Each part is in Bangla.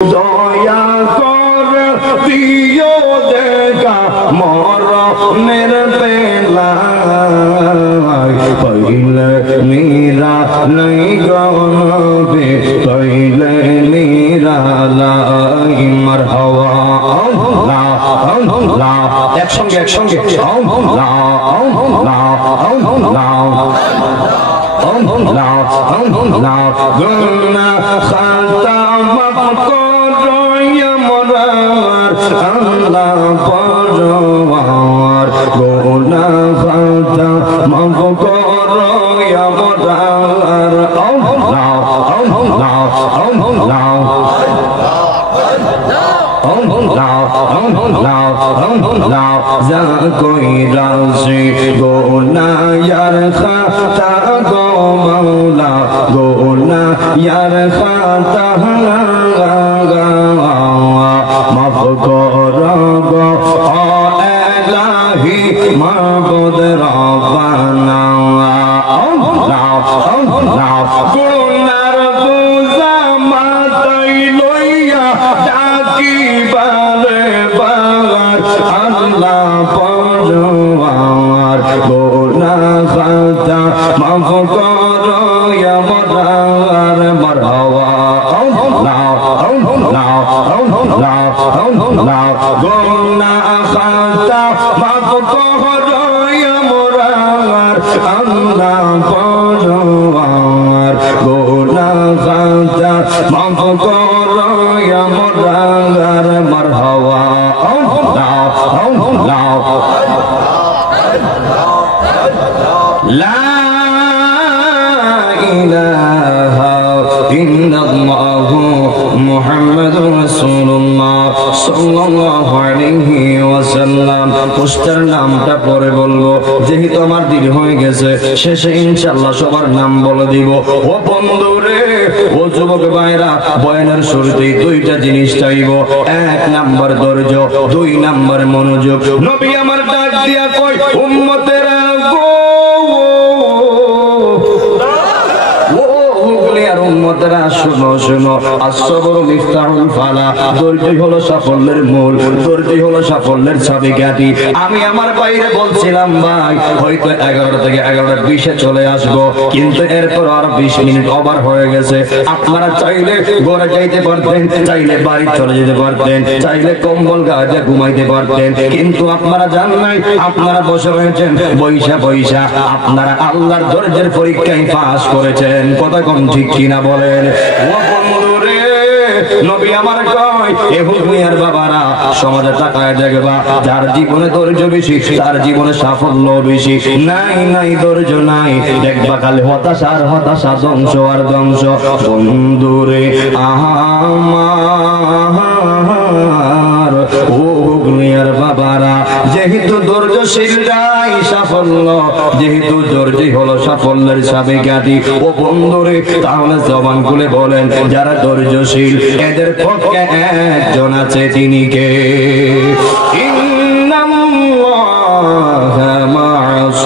দয়া কর দিও দেখা মরণের বেলায় পইলে নিরা নাই গনবে পইলে নিরালাই মারহাবা আল্লাহ আল্লাহ একসঙ্গে আল্লাহ আল্লাহ আল্লাহ আল্লাহ গুনা খাতা মাফ করো আমার আল্লাহ পরওয়ার গুনা খাতা মাফ করো আমার আল্লাহ আল্লাহ আল্লাহ जा कोई राज़ी गोना यार खाता गो मौला गोना यार खाता माफ करो गो ओ इलाही माबूद रब्बाना गुनार बोझा माथाय लइया डाकी बारे बार আল্লাহ পরওয়ার গুনাহ খাতা মাফ করো আমার মারহাবা আল্লাহ আল্লাহ আল্লাহ আল্লাহ গুনাহ খাতা মাফ করো আমার আল্লাহ পরওয়ার গুনাহ খাতা মাফ করো আমার মারহাবা لا إله إلا الله محمد رسول الله صلى الله عليه وسلم পোস্টার নামটা পরে বলবো যেহেতু আমার দেরি হয়ে গেছে শেষে ইনশাআল্লাহ সবার নাম বলে দিব ও বন্ধুরে ও যুবক ভাইরা বয়ানের শুরুতেই দুইটা জিনিস চাইবো এক নাম্বার ধৈর্য দুই নাম্বার মনোযোগ নবী আমার ডাক দিয়া কই উম্মতেরা গো উম্মতেরা শুনো শুনো আসসাবরু মিফতাহুল ফালা ধৈর্য হলো সাফল্যের মূল ধৈর্য হলো সাফল্যের চাবিকাঠি আমি আমার বাইরে বলছিলাম ভাই হয়তো 11 থেকে 11:20 চলে আসবো কিন্তু এরপর আর 20 মিনিট ওভার হয়ে গেছে আপনারা চাইলে ঘরে যাইতে পারতেন চাইলে বাড়ি চলে যেতে পারতেন চাইলে কম্বল গায়ে ঘুমাইতে পারতেন কিন্তু আপনারা জান নাই আপনারা বসে রয়েছেন বৈশা বৈশা আপনারা আল্লাহর ধৈর্যের পরীক্ষায় পাস করেছেন কথা কোন ঠিক কিনা বলেন ও বন্ধুরে নবী আমার কয় এ হুজুরিয়ার বাবারা সমাজে তাকায় দেখবা যার জীবনে ধৈর্য বেশি তার জীবনে সাফল্য বেশি নাই ধৈর্য নাই দেখবা খালি হতাশা ধ্বংস আর ধ্বংস বন্ধুরে আমার ও হুজুরিয়ার বাবারা যেহেতু ধৈর্যশীলরাই সাফল্য যেহেতু ধৈর্য হলো সাফল্যের চাবিকাঠি ও বন্ধুরে তাহলে জবান খুলে বলেন যারা ধৈর্যশীল এদের পক্ষে একজন আছে তিনি কে ইন্নাল্লাহা মা'আস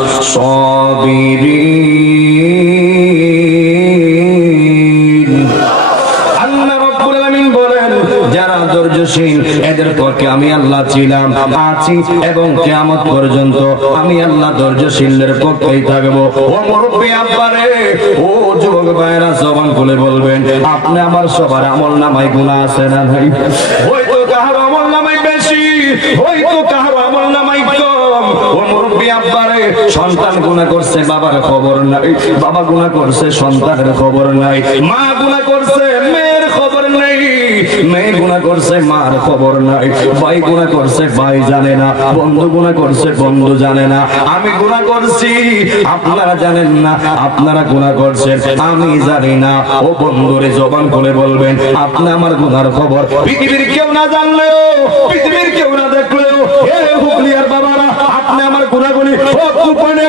সাবিরিন আল্লাহ রাব্বুল আলামিন বলেন যারা ধৈর্যশীল এদের পক্ষে আমি আল্লাহ ছিলাম আছি এবং কিয়ামত পর্যন্ত আমি আল্লাহ ধৈর্যশীলদের পক্ষেই থাকবো ও মুরব্বি আব্বারে ও যুবক ভাইরা জবান খুলে বলবেন আপনি আমার সবার আমলনামায় গুনাহ আছে না ভাই হয়তো কারো আমলনামায় বেশি হয়তো কারো আমলনামায় কম ও মুরব্বি আব্বারে সন্তান গুনাহ করছে বাবার খবর নাই বাবা গুনাহ করছে সন্তানের খবর নাই মা গুনাহ করছে মেয়ের খবর নাই মেয়ে গুনাহ করছে মার খবর নাই ভাই গুনাহ করছে ভাই জানে না বন্ধু গুনাহ করছে বন্ধু জানে না আমি গুনাহ করছি আপনারা জানেন না আপনারা গুনাহ করছেন আমি জানি না ও বন্ধুরে জবান খুলে বলবেন আপনি আমার গুনার খবর পৃথিবীর কেউ না জানলেও পৃথিবীর কেউ না দেখলেও এ হুগলিয়ার বাবারা আপনি আমার গুনাহগুলি হোক গোপনে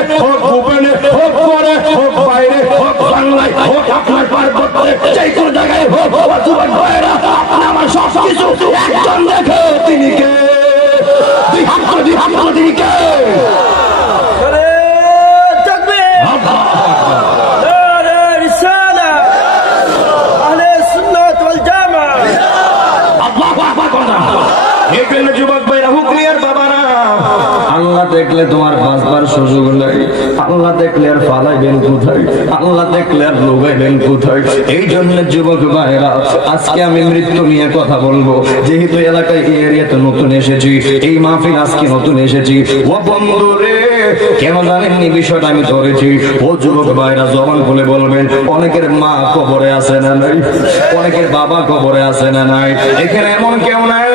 হোক পরে হোক বাইরে হোক বাংলায় হোক আপনার পার্বত্যে যে কোনো জায়গায় হোক যুবক ভাইরা আপনি আমার সব কিছু একজন দেখে তিনি কে তিনি কে দেখলে তোমার বাঁচবার সুযোগ নাই, আল্লাহ দেখলে আর ফালাইবেন কোথায়, আল্লাহ দেখলে আর লুকাইবেন কোথায়। এই জন্য যুবক ভাইরা, আজকে আমি মৃত্যু নিয়ে কথা বলবো। যেহেতু এলাকায় এই এরিয়াতে নতুন এসেছি, এই মাহফিল আজকে নতুন এসেছি। ও বন্ধুরে, কেন জানেননি বিষয়টা আমি ধরেছি? ও যুবক ভাইরা, জবান খুলে বলবেন, অনেকের মা কবরে আছে না নাই, অনেকের বাবা কবরে আছে না নাই। এখানে এমন কেউ নাই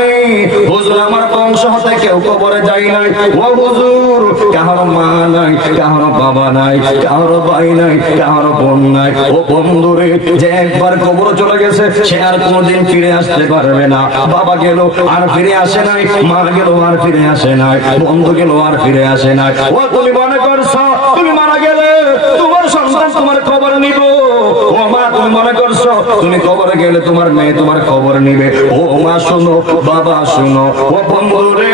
হুজুর আমার বংশ হতে কেউ কবরে যায় নাই। ও হুজুর, কারো মা নাই, কারো বাবা নাই, কারো ভাই নাই, কারো বোন নাই। ও বন্ধুরে, যে একবার কবরে চলে গেছে সে আর কোনোদিন ফিরে আসতে পারবে না। বাবা গেল আর ফিরে আসে নাই, মা গেল আর ফিরে আসে নাই, বন্ধু গেল আর ফিরে আসে নাই। ও তুমি মনে করছো তুমি মারা গেলে তোমার সন্তান তোমার খবর নিব? ও মা, তুমি মনে করছো তুমি কবরে গেলে তোমার মেয়ে তোমার খবর নিবে? ও মা শুনো, বাবা শুনো, ও বন্ধুরে,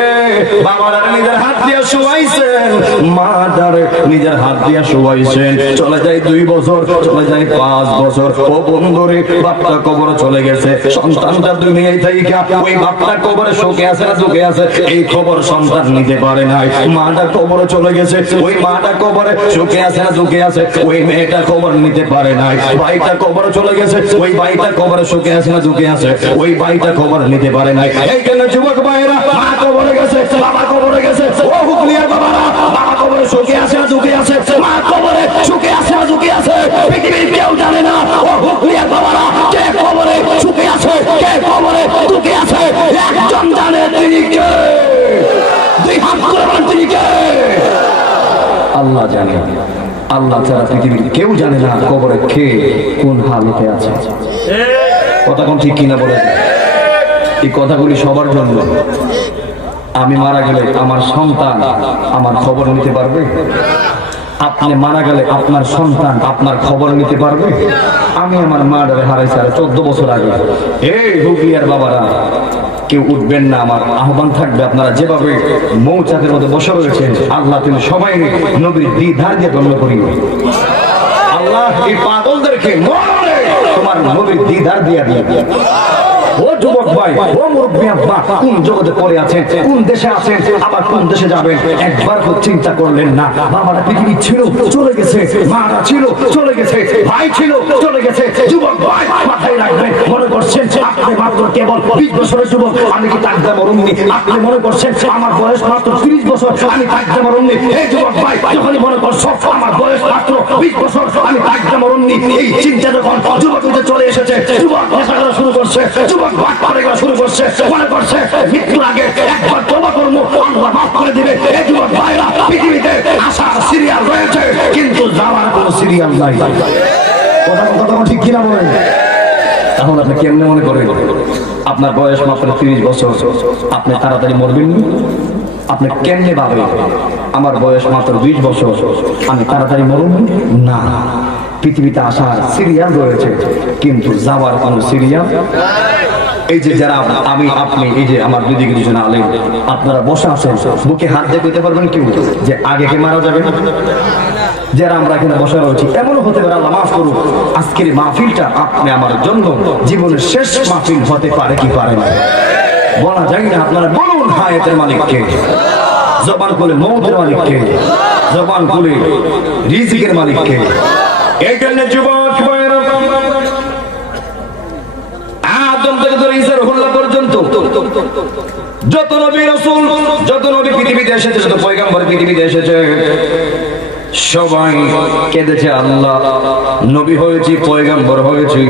বাবারা নিজের হাত দিয়ে শুয়াইছেন, মা দারে নিজের হাত দিয়ে শুয়াইছেন। চলে যায় 2 বছর, চলে যায় 5 বছর। ও বন্ধুরে, বাপটা কবরে চলে গেছে, সন্তানটা দুনিয়ায় থাইকা ওই বাপটা কবরে শোকে আছে না দুঃখে আছে এই খবর সন্তান নিতে পারে নাই। মাটা কবরে চলে গেছে, ওই মাটা কবরে শোকে আছে না দুঃখে আছে ওই মেয়েটা খবর নিতে পারে নাই। ভাইটা কবরে চলে গেছে, ওই ভাইটা কবরে শোকে আছে না দুঃখে আছে ওই ভাইটা খবর নিতে পারে নাই। এই জন্য যুবক ভাইরা, মা কবরে গেছে, বাবা কবরে গেছে, ও হুগলিয়ার বাবারা, বাবা কবরে শোকে আছে না দুঃখে আছে, মা কবরে শোকে আছে না দুঃখে আছে, পৃথিবীর কেউ জানে না। ও হুগলিয়ার বাবারা, কে কবরে শোকে আছে, কে কবরে দুঃখে আছে, একজন জানে, তিনি কে? 2 হাত করে বলেন, তিনি কে? আল্লাহ জানে। আল্লাহ ছাড়া পৃথিবীর কেউ জানে না কবরে কে কোন হালতে আছে। কথা কোন ঠিক কিনা বলে? এই কথাগুলি সবার জন্য। আমি মারা গেলে আমার সন্তান আমার খবর নিতে পারবে? আপনি মারা গেলে আপনার সন্তান আপনার খবর নিতে পারবে? আমি আমার মা ডালে হারাইছি 14 বছর আগে। এই হুগলিয়ার বাবারা, কেউ উঠবেন না, আমার আহ্বান থাকবে, আপনারা যেভাবে মৌচাকের মধ্যে বসে রয়েছেন, আল্লাহ তুমি সবাই নবীর দ্বিধার দিয়ে দণ্ড করি। আল্লাহ এই পাগলদেরকে তোমার নবীর দ্বিধার দিয়ে দিয়ে। ও যুবক ভাই, ও মুরব্বী আব্বা, কোন জগতে পড়ে আছেন, কোন দেশে আছেন, আবার কোন দেশে যাবেন, একবার চিন্তা করলেন না? বাবারা পৃথিবী ছিল, চলে গেছে, মারা ছিল, চলে গেছে, ভাই ছিল, চলে গেছে। যুবক ভাই, মাথায় রাখবেন, মনে করছেন আপনি মাত্র কেবল 20 বছরের যুবক, আমি কি তাকদা মরুমনি? আপনি মনে করছেন আমার বয়স মাত্র 30 বছর, আমি তাকদা মরুমনি? এই যুবক ভাই, যখনই মনে করছো আমার বয়স মাত্র 20 বছর, আমি তাকদা মরুমনি, এই চিন্তা যখন যুবকদের চলে এসেছে, যুবক নেশা করা শুরু করছে, যুবক বাট পারে করা শুরু করছে, মনে করছে মৃত্যুর আগে একবার তওবা করব, আল্লাহ মাফ করে দিবে। এই যুবক ভাইরা, পৃথিবীতে আসার সিরিয়াল রয়েছে কিন্তু যাওয়ার কোনো সিরিয়াল নাই। কথা ঠিক কিনা বলেন? এখন আপনি কেমনে মনে করেন আপনার বয়স মাত্র 30 বছর, আপনি তাড়াতাড়ি মরবেন? আপনি কেমনে ভাবেন আমার বয়স মাত্র 20 বছর, আমি তাড়াতাড়ি মরব না? পৃথিবীতে আসার সিরিয়াল রয়েছে কিন্তু যাওয়ার কোনো সিরিয়াল। এই যে যারা আমি আপনি, এই যে আমার দুদিকে দুজন আলেম, আপনারা বসে আছেন, বুকে হাত দিয়ে কইতে পারবেন কেউ যে আগে কে মারা যাবে? যারা আমরা এখানে বসে রয়েছি, এমনও হতে পারে, আল্লাহ মাফ করুক, আজকের মাহফিলটা আপনি আমার জন্য জীবনের শেষ মাহফিল হতে পারে কি পারে না বলা যায় না। আপনারা বলুন হায়াতের মালিককে, জবান খুলে মৌতের মালিককে, জবান খুলে রিজিকের মালিককে। এই জন্য যুবক ভাইরা, আদম থেকে ধরে ঈসা রুহুল্লাহ পর্যন্ত যত নবী রাসূল, যত নবী পৃথিবীতে এসেছে, যত পয়গম্বর পৃথিবীতে এসেছে, সবাই কেঁদেছে, আল্লাহ নবী হয়েছি, পয়গম্বর হয়েছি,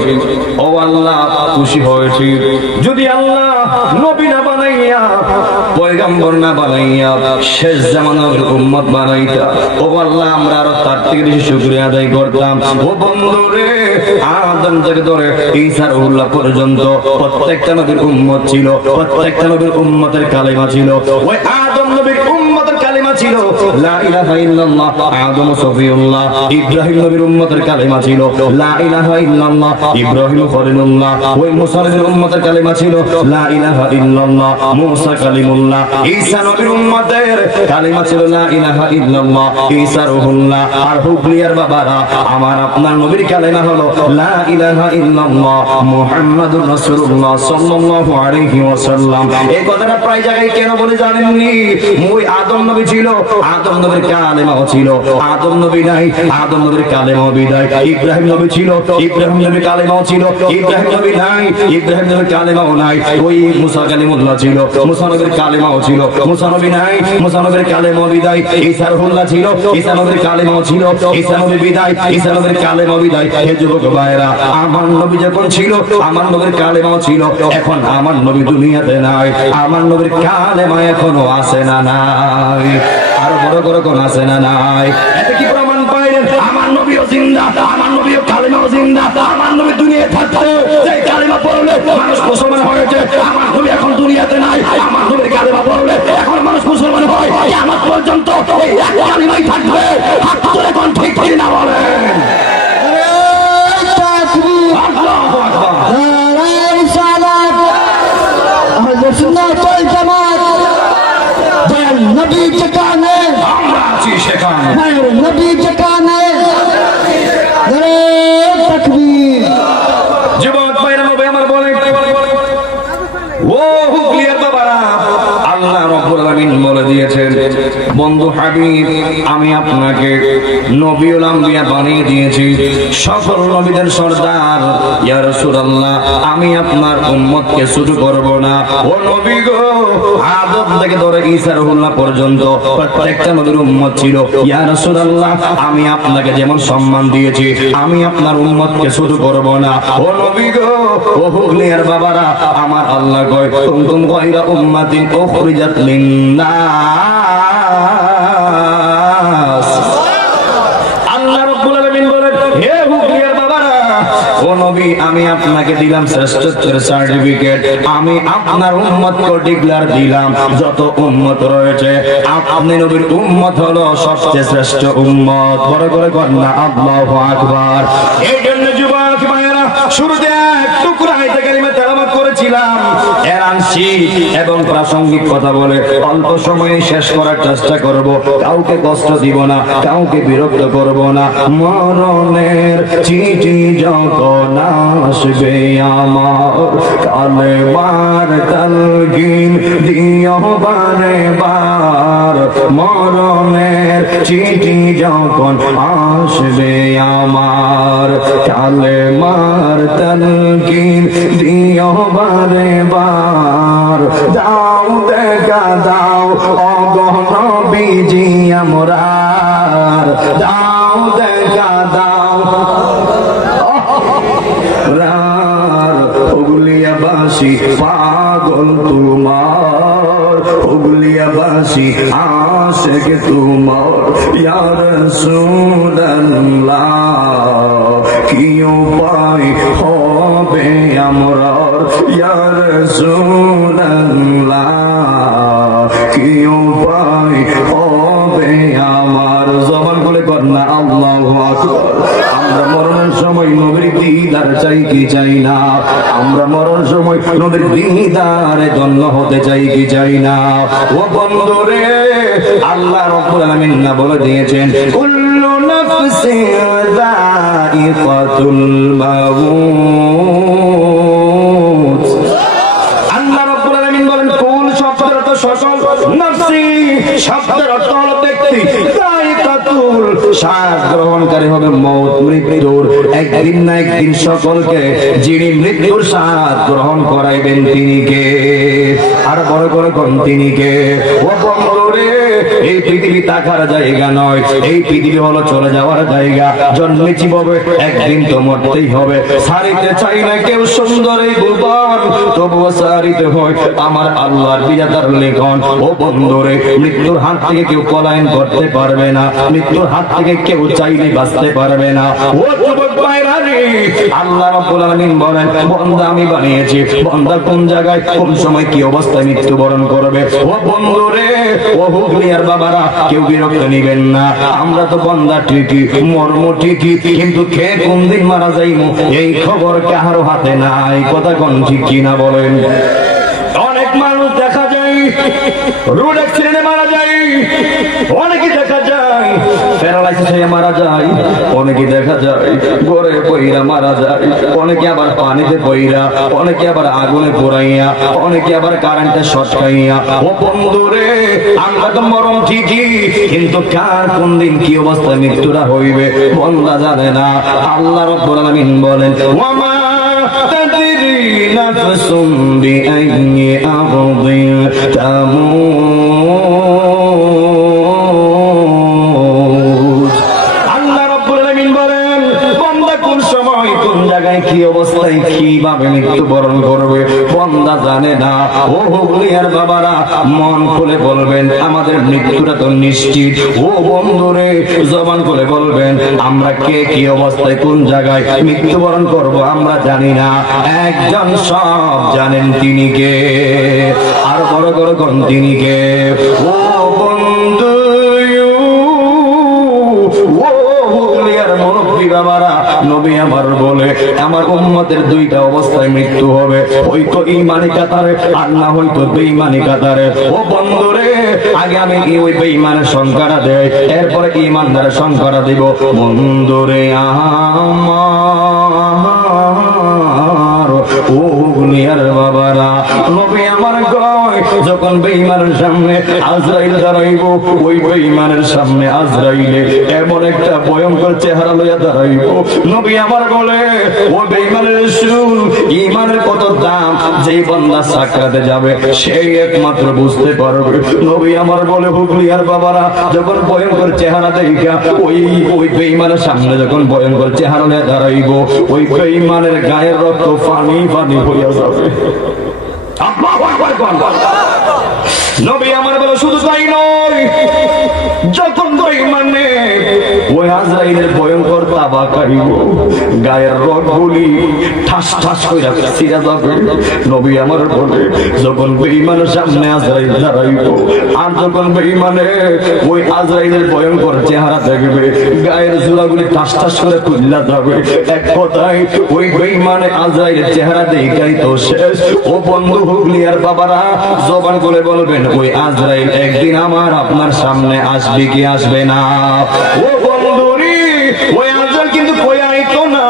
ও আল্লাহ খুশি হয়েছি। যদি আল্লাহ নবী না বানাইয়া, পয়গম্বর না বানাইয়া শেষ জামানার উম্মত বানাইতা, ও আল্লাহ আমরা আরো তার থেকে বেশি শুকরিয়া আদায় করতাম। ও বন্ধুরে, আদম থেকে ধরে ঈসা রুহুল্লাহ পর্যন্ত প্রত্যেকটা নবীর উম্মত ছিল, প্রত্যেকটা নবীর উম্মতের কালেমা ছিল। ওই আদম নবীর উম্মতের কালেমা ছিল লা ইলাহা ইল্লাল্লাহ। আদম সফিউল্লাহ, ইব্রাহিম নবীর উম্মতের কালেমা ছিল লা ইলাহা ইল্লাল্লাহ, ইব্রাহিম খলিলুল্লাহ। ওই মুসা নবীর উম্মতের কালেমা ছিল লা ইলাহা ইল্লাল্লাহ, মুসা কালিমুল্লাহ। ঈসা নবীর উম্মতের কালেমা ছিল লা ইলাহা ইল্লাল্লাহ, ঈসা রুহুল্লাহ। আর হুগলিয়ার বাবারা, আমার আপনার নবীর কালেমা হলো লা ইলাহা ইল্লাল্লাহ মুহাম্মাদুর রাসূলুল্লাহ সাল্লাল্লাহু আলাইহি ওয়াসাল্লাম। এই কথাটা প্রায় জায়গায় কেন বলে জানেননি? ওই আদম নবী ছিল ছিল, আদম নবীর কালেমাও ছিল। আদম নবী নাই, আদম নবীর কালেমাও বিদায়। ইব্রাহিম নবী ছিল, ইব্রাহিম নবীর কালেমাও ছিল। ইব্রাহিম নবী নাই, ইব্রাহিম নবীর কালেমাও নাই। ওই মুসা কালিমুল্লাহ ছিল, মুসা নবীর কালেমাও ছিল। মুসা নবী নাই, মুসা নবীর কালেমাও বিদায়। ঈসা রুহুল্লাহ ছিল, ঈসা নবীর কালেমাও ছিল। ঈসা নবী বিদায়, ঈসা নবীর কালেমাও বিদায়। হে যুবক ভাইরা, আমার নবী যখন ছিল, আমার নবীর কালেমাও ছিল। এখন আমার নবী দুনিয়াতে নাই, আমার নবীর কালেমা এখনো আছে না নাই? আরো বড় করে কোন আছে না নাই? এতে কি প্রমাণ পাইলেন? আমার নবীও জিন্দা, আমার নবীও কালেমাও জিন্দা। আমার নবী দুনিয়ায় থাকতে যে কালেমা পড়লে মানুষ মুসলমান হয়েছে, আমার নবী এখন দুনিয়াতে নাই। আমার নবীর কালেমা পড়লে এখন মানুষ মুসলমান হয়। কিয়ামত পর্যন্ত এই এক কালেমাই থাকবে। হাত তুলে কোন ঠিক ঠিক না বলেন? আল্লাহু আকবার। नबी ठिकाने আমরা আছি সেখানে, नबी ठिकाने तकबीर। যুবক ভাইরা, নবী আমার বলে, ও হুগলিয়ার বাবারা, আল্লাহ রাব্বুল আলামিন বলে দিয়েছেন, বন্ধু হাবিব, আমি আপনাকে নবীউল আম্বিয়া বানিয়ে দিয়েছি, সকল নবীদের সরদার। ইয়া রাসূলুল্লাহ, আমি আপনার উম্মতকে ছোট করব না। ও নবী গো, আদম থেকে ধরে ঈসা রুহুল্লাহ পর্যন্ত প্রত্যেকটা নবীর উম্মত ছিল। ইয়া রাসূলুল্লাহ, আমি আপনাকে যেমন সম্মান দিয়েছি, আমি আপনার উম্মতকে ছোট করব না। ও নবী গো, ও হুগলিয়ার বাবারা, আমার আল্লাহ কয়, কুনতুম গায়রা উম্মাতিন উখরিজাত লিন-নাস। আল্লাহ রাব্বুল আলামিন বলেন, হে হুগলিয়ার বাবারা, ও নবী, আমি আপনাকে দিলাম শ্রেষ্ঠত্বের সার্টিফিকেট। আমি আপনার উম্মতকে ডিক্লেয়ার দিলাম, যত উম্মত রয়েছে আপনি নবীর উম্মত হলো সবচেয়ে শ্রেষ্ঠ উম্মত। বড় করে কর না আল্লাহু আকবার। এই জন্য যুবক ভাইয়েরা, শুরুতে এক টুকরা আয়াতে কারিমা তেলাওয়াত করেছিলাম, এর আংশিক এবং প্রাসঙ্গিক কথা বলে অল্প সময়ে শেষ করার চেষ্টা করব। কাউকে কষ্ট দিব না, কাউকে বিরক্ত করব না। মরণের চিঠি যখন আসবে আমার, কালেমার তালকিন দিও বারে বার। মরণের চিঠি যখন আসবে আমার, কালেমার তালকিন দিও বারে বার। দাও দেখা দাও ওগো নবীজি আমরার, দাও দেখা দাও হুগলিয়াবাসী পাগল তোমার, হুগলিয়াবাসী আশিক তোমার। ইয়া রাসূলুল্লাহ, কি উপায় হবে আমরার? ইয়া রাসূলুল্লাহ, কি উপায় হবে আমার? জবান বলে কর না আল্লাহু আকবার। আমরা মরণের সময় নবীর দিদার চাই কি চাই না? আমরা মরণ সময় নবীর দিদারে ধন্য হতে চাই কি চাই না? ও বন্ধুরে, আল্লাহ রাব্বুল আলামিন না বলে দিয়েছেন, কুল্লু নাফসিন যায়িকাতুল মাউত। আল্লাহ রাব্বুল আলামিন বলেন, কুল শব্দের অর্থ সকল, নাফসি শব্দের অর্থ হলো ব্যক্তি, যায়িকাতুল শ্বাস গ্রহণকারী হবে মউত, মৃত্যুর। একদিন না একদিন সকলকে যিনি মৃত্যুর শ্বাস গ্রহণ করাইবেন তিনি কে? আর বড় করে কোন তিনি কে? ও বন্ধুরে, এই পৃথিবী থাকার জায়গা নয়, এই পৃথিবী হলো চলে যাওয়ার জায়গা। জন্মেছি ববে, একদিন তো মরতেই হবে। সারিতে চাই না কেউ সুন্দর এই ভুবন, তবুও সারিতে হয় আমার আল্লাহর বিধাতার লেখন। ও বন্ধুরে, মৃত্যুর হাত থেকে কেউ পলায়ন করতে পারবে না, মৃত্যুর হাত থেকে কেউ চাইলে বাঁচতে পারবে না। ও যুবক ভাইরা রে, আল্লাহ রাব্বুল আলামিন বলেন, বান্দা আমি বানিয়েছি, বান্দা কোন জায়গায় কোন সময় কি অবস্থায় মৃত্যুবরণ করবে। ও বন্ধুরে, ও হুগলিয়ার বাবারা, কেউ বিরক্ত নিবেন না। আমরা তো বান্দা ঠিকই, মর্ম ঠিকই, কিন্তু কে কোন দিন মারা যাইমু এই খবর কারো হাতে নাই। কথা কোন ঠিক কিনা বলেন? অনেক মানুষ দেখা যায় রোড অ্যাক্সিডেন্টে মারা যায়, অনেকে দেখা যায় প্যারালাইসিস হয়ে মারা যায়, অনেকে দেখা যায় গড়ে পইরা মারা যায়, অনেকে আবার পানিতে পইরা, অনেকে আবার আগুনে পোড়াইয়া, অনেকে আবার কারেন্টে শর্ট খাইয়া। ও বন্ধুরে, আমরা তো মরণ ঠিকই, কিন্তু কার কোন দিন কি অবস্থায় মৃত্যুটা হইবে বান্দা জানে না। আল্লাহ রাব্বুল আলামিন বলেন, ওয়ামা তাদরি নাফসুম বিআইয়ি আরদিন তামুত। আল্লাহ রাব্বুল আলামিন বলেন, বান্দা কোন সময় কোন জায়গায় কি অবস্থায় কিভাবে মৃত্যুবরণ করবে বান্দা জানে না। ও হুলিয়ার বাবারা, মন খুলে বলবেন আমাদের মৃত্যুটা তো নিশ্চিত। ও বন্ধুরে, জবান খুলে বলবেন আমরা কে কি অবস্থায় কোন জায়গায় মৃত্যুবরণ করব আমরা জানি না। একজন সব জানেন, তিনি কে? আর বড় বড় কোন তিনি কে? ও বন্ধু, বাবারা, নবী আমার বলে আমার উম্মতের দুইটা অবস্থায় মৃত্যু হবে, হয়তো ঈমানি কাতারে আর না হয়তো বেঈমানি কাতারে। ও বন্ধুরে, আগে আমি ওই বেঈমানের সংখ্যাটা দেই, এরপরে ঈমানদারের সংখ্যাটা দিব। বন্ধুরে আমার, ও গুলিয়ার বাবারা, নবী আমার কয় যখন বেঈমানের সামনে আজরাইল দাঁড়াইব, ওই বেঈমানের সামনে আজরাইলে এমন একটা ভয়ঙ্কর চেহারা লইয়া দাঁড়াইব, নবী আমার বলে ও বেঈমানের শুন, ঈমানের কত দাম যেই বান্দা সাকরাতে যাবে সেই একমাত্র বুঝতে পারবে। নবী আমার বলে, হুগলিয়ার বাবারা, যখন ভয়ঙ্কর চেহারা দেখা ওই বেঈমানের সামনে যখন ভয়ঙ্কর চেহারা লইয়া দাঁড়াইব, ওই বেঈমানের গায়ের রক্ত পানি পানি হইয়া যাবে। নবী আমার বলে শুধু তাই নয়, যখন বেঈমানে ওই আজরাইলের ভয়ঙ্কর তাবা খাইব, গায়ের রগগুলি ঠাস ঠাস কইরা ছিঁড়া যাবে। নবী আমার বলে যখন বেঈমানের সামনে আজরাইল দাঁড়াইব, আর যখন বেঈমানে ওই আজরাইলের ভয়ঙ্কর চেহারা দেখবে, গায়ের জোড়াগুলি ঠাস ঠাস করে খুললা যাবে। এক কথায় ওই বেঈমানে আজরাইলের চেহারা দেখাই তো শেষ। ও বন্ধু হুগলিয়ার বাবারা, জবান করে বলবেন ওই আজরাইল একদিন আমার আপনার সামনে আসবে কি আসবে না? ও বন্ধুরি, ওই আজরাইল কিন্তু কই আইতো না,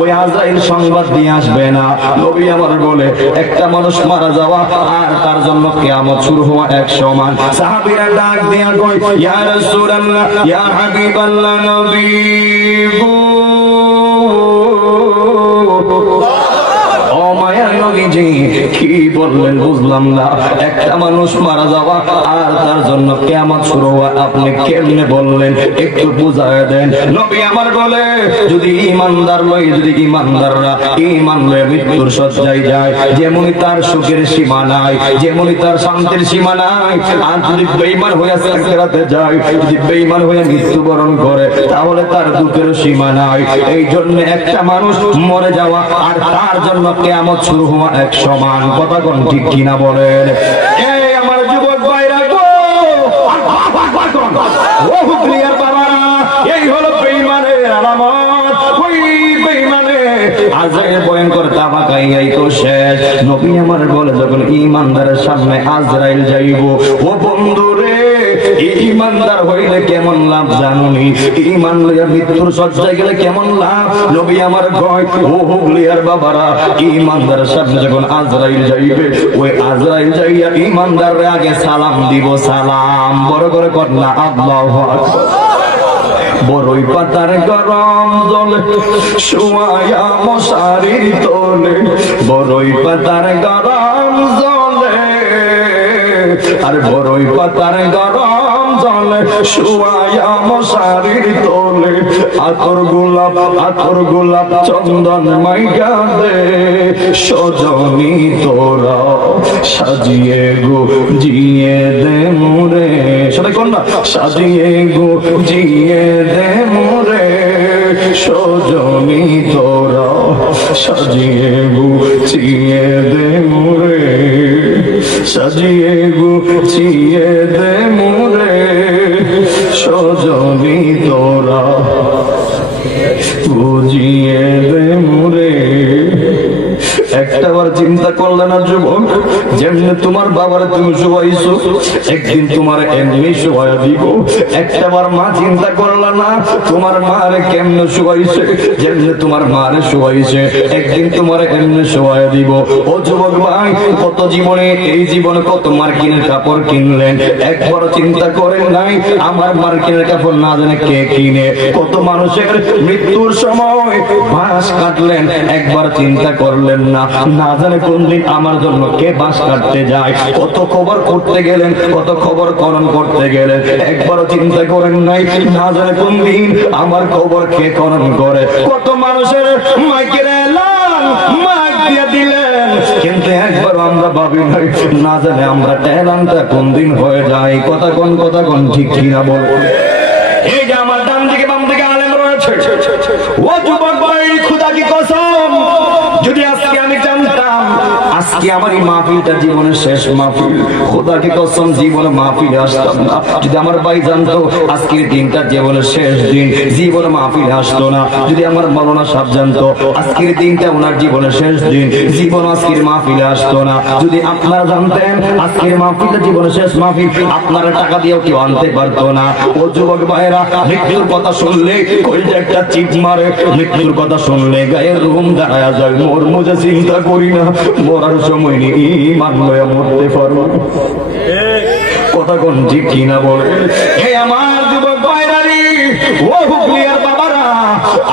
ওই আজরাইল সংবাদ দিয়ে আসবে না। নবী আমার বলে একটা মানুষ মারা যাওয়া আর তার জন্য কিয়ামত শুরু হওয়া এক সমান। সাহাবীরা ডাক দিয়া কই, ইয়া রাসূলুল্লাহ, ইয়া হাবিবাল্লাহ, নবী গো, ও মায়ার নবীজি, কি বললেন বুঝলাম না। একটা মানুষ মারা যাওয়া আর তার জন্য কিয়ামত শুরু হওয়া আপনি কেমনে বললেন, একটু বুঝায় দেন। নবী আমার বলে যদি ঈমানদার লয়, যদি ঈমানদাররা ঈমান লয়ে মৃত্যুর শয্যায় যায়, যেমনই তার সুখের সীমা নাই, যেমনই তার শান্তির সীমা নাই, আর যদি বেঈমান হয়ে সাকরাতে যায়, যদি বেঈমান হয়ে মৃত্যুবরণ করে, তাহলে তার দুঃখের সীমা নাই। এই জন্য একটা মানুষ মরে যাওয়া আর তার জন্য কিয়ামত শুরু হওয়া এক সমান। কথা কোন ঠিক কিনা বলেন? এই আমার যুবক ভাইরা গো, ও হুগলিয়ার বাবারা, এই হলো বেঈমানের আলামত। ওই বেঈমানে আজরাইল ভয়ঙ্কর তাবা খাইয়াই তো শেষ। নবী আমার বলে যখন ঈমানদারের সামনে আজরাইল যাইব, ও বন্ধুরে, ঈমানদার হইলে কেমন লাভ জানুনি? ঈমান লইয়া মৃত্যুর শয্যায় গেলে কেমন লাভ? নবী আমার কয়, ও হুগলিয়ার বাবারা, ঈমানদারের সামনে যখন আজরাইল যাইবে, ওই আজরাইল যাইয়া ঈমানদারের আগে সালাম দিব। সালাম বড় করে কর না, আল্লাহু আকবার। বড়ই পাতার গরম জলে শুয়ায়া মশারির তোলে, বড়ই পাতার গরম জলে, আর বড়ই পাতার গরম জলে শুয়ায়া মশারির তোলে, আতর গোলাপ চন্দন মাইকা দে, সজনী তোরা সাজিয়ে গো জিয়ে দে মোরে। সবাই কোন না, সাজিয়ে গো জিয়ে দে মোরে, সজনী তোরা সাজিয়ে গো জিয়ে দে মোরে, সাজিয়ে গো জিয়ে দে মোরে, সজনী তোরা বুঝিয়ে দে মোরে। একটা একটাবার চিন্তা করলে না যুবক, যেমনি তোমার বাবার তুমি শোয়াইছো, একদিন তোমার এমনি শোয়া দিব। একটাবার মা চিন্তা করলে না তোমার মারে কেমনে শোয়াইছে, যেমনি তোমার মারে শোয়াইছে, একদিন তোমার এমনি শোয়া দিব। ও যুবক ভাই, কত জীবনে এই জীবনে কত মার্কিনের কাপড় কিনলেন, একবার চিন্তা করেন নাই আমার মার্কিনের কাপড় না জানে কে কিনে। কত মানুষের মৃত্যুর সময় বাঁশ কাটলেন, একবার চিন্তা করলেন না না জানে কোন দিন আমার জন্য কে বাঁশ কাটতে যায়। কত খবর করতে গেলেন, কত খবর করণ করতে গেলেন, একবারও চিন্তা করেন নাই না জানে কোন দিন আমার খবর কে করণ করে। কত মানুষের মাইকের এলান মাইক দিয়ে দিলেন, কিন্তু একবার আমরা ভাবি নাই না জানে আমরা এলানটা কোন দিন হয়ে যায়। কথা কোন ঠিক কিনা বল। এই যে আমার ডান দিকে বাম দিকে আলেম রয়েছে, ও যুবক ভাই, খোদা কি কসম, যদি আজকে আমি জানতাম আজকে আমার এই মাহফিলটা জীবনের শেষ মাহফিল, খোদা কি কসম জীবনে মাহফিলে আসতাম না। যদি আমার ভাই জানতো আজকের দিনটা জীবনের শেষ দিন, জীবনে মাহফিলে আসতো না। যদি আমার মৌলানা সাহেব জানতো আজকের দিনটা ওনার জীবনের শেষ দিন, জীবন আজকের মাহফিলে আসতো না। যদি আপনারা জানতেন আজকের মাহফিলটা জীবনের শেষ মাহফিল, আপনারা টাকা দিয়েও কেউ আনতে পারতো না। ও যুবক ভাইরা, মৃত্যুর কথা শুনলে কইটা একটা চিপ মারে, মৃত্যুর কথা শুনলে গায়ের রুম দাঁড়ায় যায়। মোর মুজে চিন্তা করি না মরার সময় নেই, ঈমান লয়ে মরতে পারবো। কথা কোন ঠিক কিনা বলে। এই আমার যুবক ভাইরা রে, ও হুগলিয়ার বাবারা,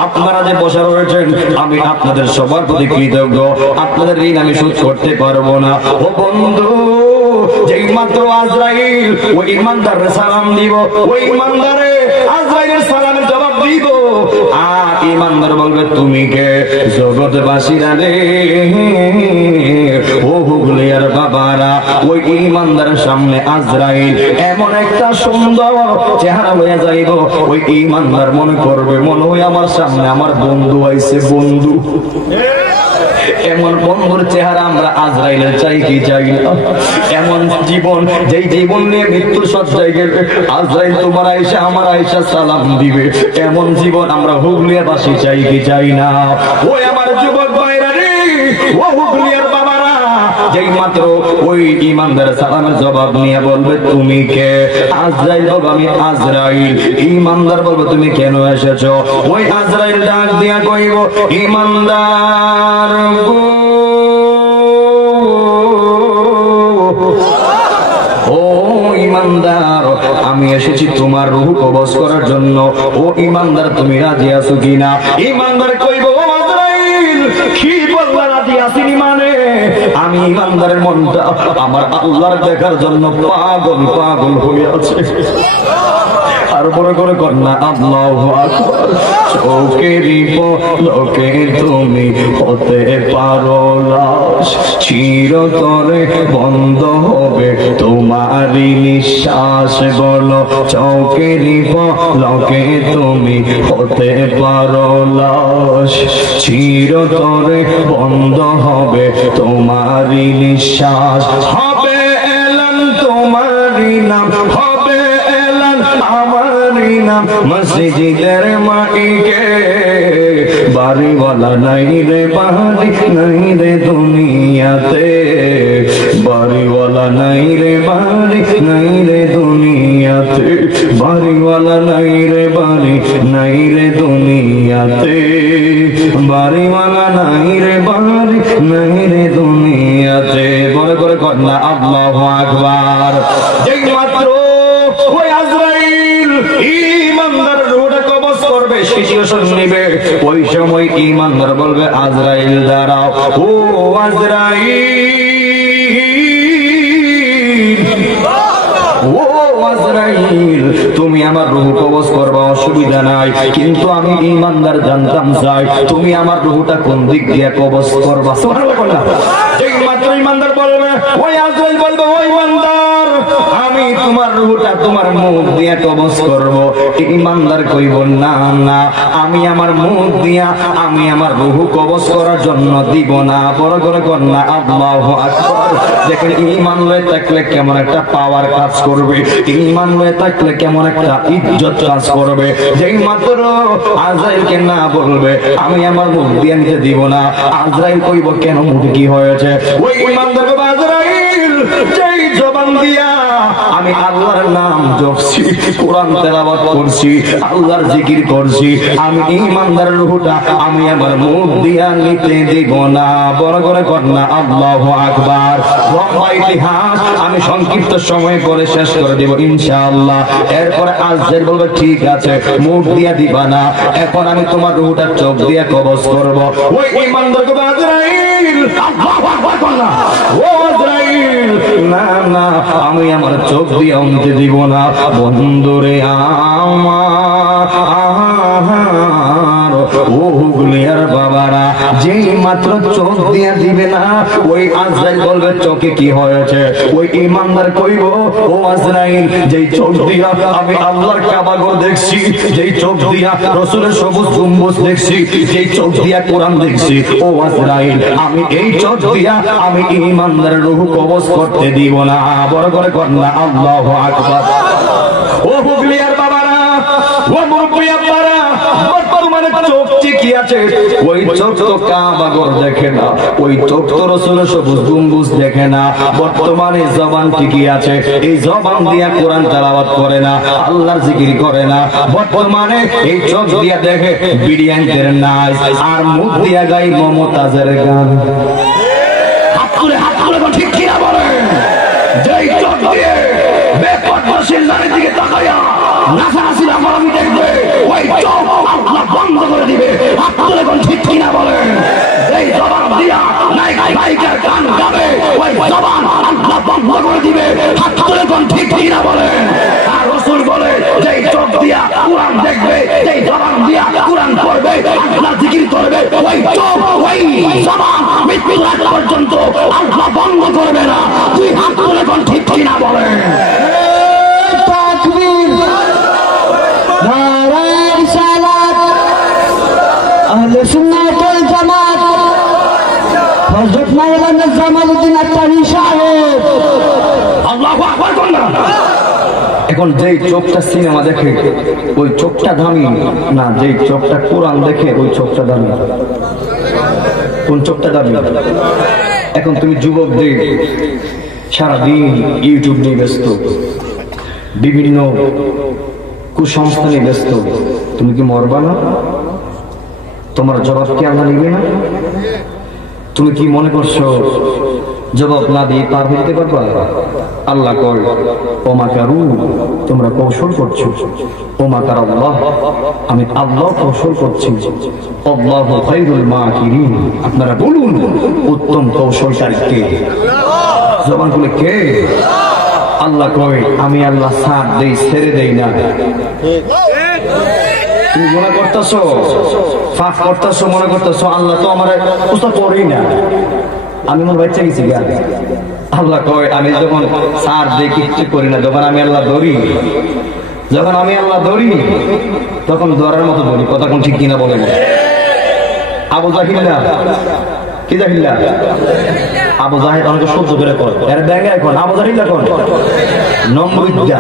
আপনারা যে বসে রয়েছেন আমি আপনাদের সবার প্রতি কৃতজ্ঞ। আপনাদের ঋণ আমি শোধ করতে পারবো না। ও বন্ধু, যেই মাত্র আজরাইল ওই ইমানদারের সালাম দিব, ওই ইমানদারে আজরাইলের সালামের জবাব দিব, আর ইমানদার বলবে তুমি কে? জগৎবাসীরা রে, ও হুগলিয়ার বাবারা, ওই ইমানদারের সামনে আজরাইল এমন একটা সুন্দর চেহারা হয়ে যাইব, ওই ইমানদার মনে করবে মনে হয় আমার সামনে আমার বন্ধু আইছে। বন্ধু, এমন বন্ধুর চেহারা আমরা আজরাইলের চাই কি চাই না? এমন জীবন, যেই জীবন নিয়ে মৃত্যুর সজ্জায় গেলে আজরাইল তোমার আয়েশা আমার আয়েশা সালাম দিবে, এমন জীবন আমরা হুগলিয়াবাসী চাই কি চাই না? ওই আমার যুবক ভাইরা রে, ও হুগলিয়ার বাবারা, যেই মাত্র ওই ইমানদার সালামের জবাব নিয়ে বলবে তুমি কে? আজরাইল বলবে আমি আজরাইল। ইমানদার বলবে তুমি কেন এসেছো? ওই আজরাইল ডাক দিয়া কইব ইমানদার গো, ও ইমানদার, আমি এসেছি তোমার রূহ কবজ করার জন্য। ও ইমানদার, তুমি রাজি আছো কিনা? ইমানদার কইব ও আজরাইল, কি বললা রাজি আছিনি মানে? আমি ইমানদারের মনটা আমার আল্লাহর দেখার জন্য পাগল পাগল হয়ে আছে। আর বড় করে কন্যা আল্লাহু আকবার। চোখেরই পলকে তুমি হতে পারো লাশ, চিরতরে বন্ধ হবে তোমারই নিঃশ্বাস। বলো চোখেরই পলকে তুমি হতে পারো লাশ, চিরতরে বন্ধ হবে তোমারই নিঃশ্বাস। হবে এলান তোমারই নাম, হবে এলান আমারই নাম, মসজিদের মাইকে বাড়িওয়ালা নাই রে বাড়ি নাই রে দুনিয়াতে, বাড়িওয়ালা নাই রে বাড়ি নাই রে দুনিয়াতে, বাড়িওয়ালা নাই রে বাড়ি নাই রে দুনিয়াতে, বাড়িওয়ালা নাই রে বাড়ি নাই রে দুনিয়াতে। বলে করে কন্যা আল্লাহু আকবার। যেই মাত্র ওই আজরাইল ইমানদার রূহটা কবজ করবে, সিচুয়েশন নেবে, ওই সময় ইমানদার বলবে আজরাইল দাঁড়াও। ও আজরাইল, ও আজরাইল, তুমি আমার রূহ কবজ করবা, অসুবিধা নাই, কিন্তু আমি ইমানদার জানতাম চাই তুমি আমার রূহটা কোন দিক দিয়ে কবজ করবা। সুবহানাল্লাহ। যেই মাত্র ইমানদার বলবে, ওই আজরাইল বলবে ও ইমানদার, আমি আমি তোমার রূহটা তোমার মুখ দিয়া কবজ করব। ঈমানদার কইব না না, আমি আমার মুখ দিয়া আমি আমার রূহ কবজ করার জন্য দিব না। বড় করে কর না আল্লাহু আকবার। দেখেন ঈমান লয়ে থাকলে কেমন একটা পাওয়ার কাজ করবে, ঈমান লয়ে থাকলে কেমন একটা ইজ্জত কাজ করবে। যেই মাত্র আজরাইলকে না বলবে আমি আমার মুখ দিয়ে নিতে দিব না, আজরাইল কইব কেন মুখ কি হয়েছে? ওই ঈমানদার কইব আজরাইল যেই জবান দিয়া আমি আল্লাহর নাম জপছি, কোরআন তেলাওয়াত করছি, আল্লাহর জিকির করছি, আমি ঈমানদারের রূহটা আমি আমার মুখ দিয়া নিতে দিব না। বড় করে কর না আল্লাহু আকবার। লম্বা ইতিহাস আমি সংক্ষিপ্ত সময়ে করে শেষ করে দিব ইনশাআল্লাহ। এরপরে আজরাইল বলবে ঠিক আছে মুখ দিয়া দিবা না, এখন আমি তোমার রূহটা চোখ দিয়া কবজ করব। ওই ঈমানদার কইব আজরাইল আল্লাহু আকবার কর না, ও আজরাইল না না আমি আমার চোখ দিয়া নিতে দিব না। বন্ধুরে আমার ও হুগলিয়ার বাবারা, যেই মাত্র চোখ দিয়া দিবে না ওই আজরাইল বলবে চোখে কি হয়েছে? ওই ঈমানদার কইব ও আজরাইল যেই চোখ দিয়া আমি আল্লাহর কাবাঘর দেখছি, যেই চোখ দিয়া রাসূলের সবুজ গম্বুজ দেখছি, যেই চোখ দিয়া কোরআন দেখছি, ও আজরাইল আমি এই চোখ দিয়া আমি ঈমানদারের রূহ কবজ করতে দিব না। বড় করে কর না আল্লাহু আকবার। ও হুগলিয়ার বাবারা, ও মুরব্বি আব্বারা, বর্তমানে চোখ ঠিকই আছে, ওই চোখ তো কাবাঘর দেখে না, ওই চোখ তো রাসূলের সবুজ গম্বুজ দেখে না। বর্তমানে জবান ঠিকই আছে, এই জবান দিয়া কোরআন তেলাওয়াত করে না, আল্লাহর জিকির করে না। বর্তমানে এই চোখ দিয়া দেখে বিরিয়ানির নাচ, আর মুখ দিয়া গাই মমতাজের গান। হাত তুলে ঠিক কিনা বলেন? যেই চোখ দিয়ে বেপরদাসের নারীর দিকে তাকায়া নাচানাচি নামারামি দেখবে, ওই চোখ আল্লাহ বন্ধ করে দিবে। হাত তুলে ঠিক কিনা বলেন? এই জবান দিয়া নায়িকার গান গাবে, ওই জবান আল্লাহ বন্ধ করে দিবে। হাত তুলে ঠিক কিনা বলেন? আর রাসূল বলে যেই চোখ দিয়া কোরআন দেখবে, যেই জবান দিয়া কোরআন পড়বে, আল্লাহ জিকির করবে, ওই চোখ ওই জবান মৃত্যুর আগ পর্যন্ত আল্লাহ বন্ধ করবে না। তুই হাত তুলে ঠিক কিনা বলেন? তাকবীর, নারায়ে রিসালাত, আহলে সুন্নাত ওয়াল জামাত, হযরত মাওলানা জামালউদ্দিন আত্তারি সাহেব। আল্লাহু আকবার বল না। এখন যেই চোখটা সিনেমা দেখে ওই চোখটা দামি না, যেই চোখটা কোরআন দেখে ওই চোখটা দামি। কোন চোখটা দামি? এখন তুমি যুবকদের সারাদিন ইউটিউব নিয়ে ব্যস্ত, বিভিন্ন কুসংস্কার নিয়ে ব্যস্ত, তুমি কি মরবা না? তোমার জবাব কি আল্লাহ নিবে না? তুমি কি মনে করছো জবাব না দিয়ে পার হইতে পারবা? আল্লাহ কয় ও মাকারু, তোমরা কৌশল করছো। ও মাকার আল্লাহ, আমি আল্লাহ কৌশল করছি। আল্লাহু খায়রুল মাকিরিন, আপনারা বলুন উত্তম কৌশলকারী কে? জবান খুলে কে? আল্লাহ কয় আমি আল্লাহ সাথ দেই, ছেড়ে দেই না। তুমি মনে করতেছো ফাঁক করতেছো, মনে করতেছো আল্লাহ তো আমার উস্তাদ করেই না, আমি মনে বাচ্চা গেছি গা। আল্লাহ কয় আমি যখন সার দিয়ে কিচ্ছু করি না, যখন আমি আল্লাহ ধরি, যখন আমি আল্লাহ ধরি তখন ধরার মতো ধরি। কথা কোন ঠিক কিনা বলেন? আবু জাহিল্লা কি জাহিল্লা? আবু জাহিদ অনেকে সহ্য করে কর এর ব্যাঙ্গে এখন আবু জাহিল্লা কোন নম্বরটা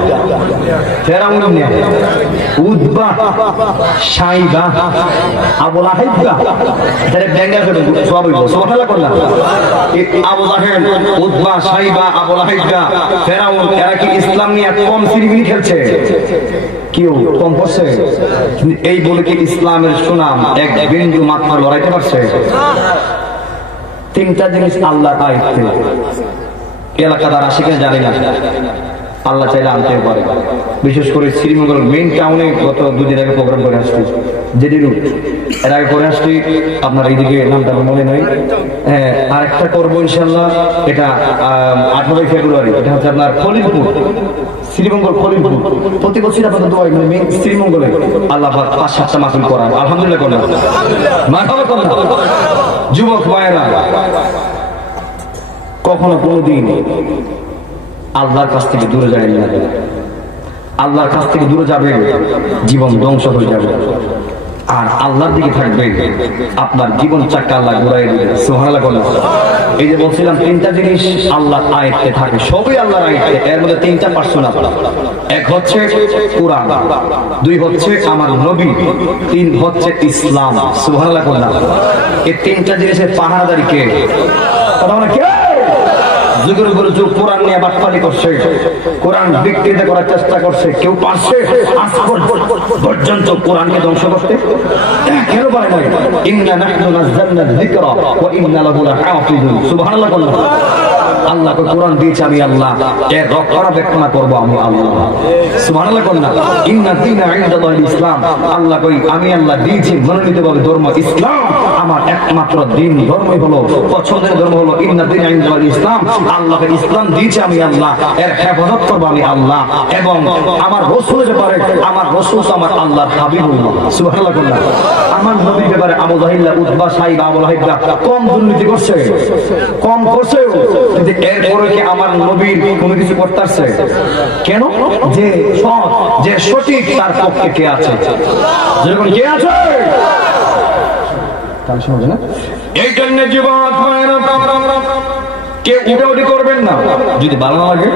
ফেরাউন নে উদবা শাইবা আবু লাহাইবা এর ব্যাঙ্গে করে সব হইব সুবহানাল্লাহ করলা। এই আবু জাহিল উদবা শাইবা আবু লাহাইবা ফেরাউন এরা কি ইসলাম নিয়ে কম সিরিবিনি খেলছে? কেউ কম পড়ছে? এই বলে কি ইসলামের সুনাম এক বিন্দু মাত্র লড়াইতে পারছে? তিনটা জিনিস আল্লাহ আইতে এলাকাদার আশিকে জানি না, আল্লাহ চাইলে আনতে পারে। বিশেষ করে শ্রীমঙ্গল মেইন টাউনে গত দুদিন আগে প্রোগ্রাম করে আসছি, জেডি রুট এর আগে করে আসছি, আপনার এইদিকে নামটা মনে নাই। হ্যাঁ, আরেকটা করবো ইনশাল্লাহ, এটা 18 ফেব্রুয়ারি, এটা হচ্ছে আপনার খলিলপুর, শ্রীমঙ্গল খলিলপুর। প্রতি বছর আপনাদের দোয়া মানে মেইন শ্রীমঙ্গলে আল্লাহ 5-7টা মাহফিল করান, আলহামদুলিল্লাহ করলাম, মারহাবা করলাম। যুবক ভাইয়েরা, কখনো কোনোদিন আল্লাহর কাছ থেকে দূরে যায় না। আল্লাহর কাছ থেকে দূরে যাবে, জীবন ধ্বংস হয়ে যাবে। আর আল্লাহর দিকে থাকবে, আপনার জীবন চাকা আল্লাহ ঘুরাই দিবে। সুবহানাল্লাহ বলেন। এই যে বলছিলাম তিনটা জিনিস আল্লাহর আয়াতে থাকে, সবই আল্লাহর আয়াতে। এর মধ্যে তিনটা পার্সোনাল, এক হচ্ছে কুরআন, দুই হচ্ছে আমার নবী, তিন হচ্ছে ইসলাম। সুবহানাল্লাহ বলেন। এই তিনটা জিনিসের পাহারাদারি কে? কথা বলে কে? যুগের উপর যুগ কোরআন নিয়ে বাটপালি করছে, কোরআন বিকৃত করার চেষ্টা করছে, কেউ পারছে আজ পর্যন্ত কোরআনকে ধ্বংস করতে? কেন পারে না? ইন্না নাহনু নাযালনা যিকরা ওয়া ইন্না লাহু লাহাফিজুন। সুবহানাল্লাহ বলেন। আল্লাহ কোরআন দিয়েছে আমি আল্লাহ, এর রক্ষণাবেক্ষণ করব আমি আল্লাহ। সুবহানাল্লাহ বলেন। ইন্না দীনা ইনদাল্লাহিল ইসলাম। আল্লাহ কই আমি আল্লাহ দিয়েছি মনোনীতভাবে ধর্ম ইসলাম। আমার একমাত্র দিন ধর্মই হলো, পছন্দের ধর্ম হলো ইন্না দীনা ইনদাল্লাহিল ইসলাম। আল্লাহকে ইসলাম দিয়েছে আমি আল্লাহ, এর হেফাজত করব আমি আল্লাহ। এবং আমার রাসূল ব্যাপারে, আমার রাসূল তো আমার আল্লাহর হাবিবুল্লাহ। সুবহানাল্লাহ বলেন। আমার নবীর ব্যাপারে আবু জাহিল্লা, উতবা, সাইবা, আবু লাহাবরা কম দুর্নীতি করছে, কম করছে, কিন্তু এরপরে কি আমার নবীর কোনো কিছু করতে আসছে? কেন? যে সৎ, যে সঠিক, তার পক্ষে কে আছে? যখন কে আছে? কাল শোনা যায় না? এই জন্য জীবন কে উঠাউঠি করবেন না। যদি ভালো না লাগে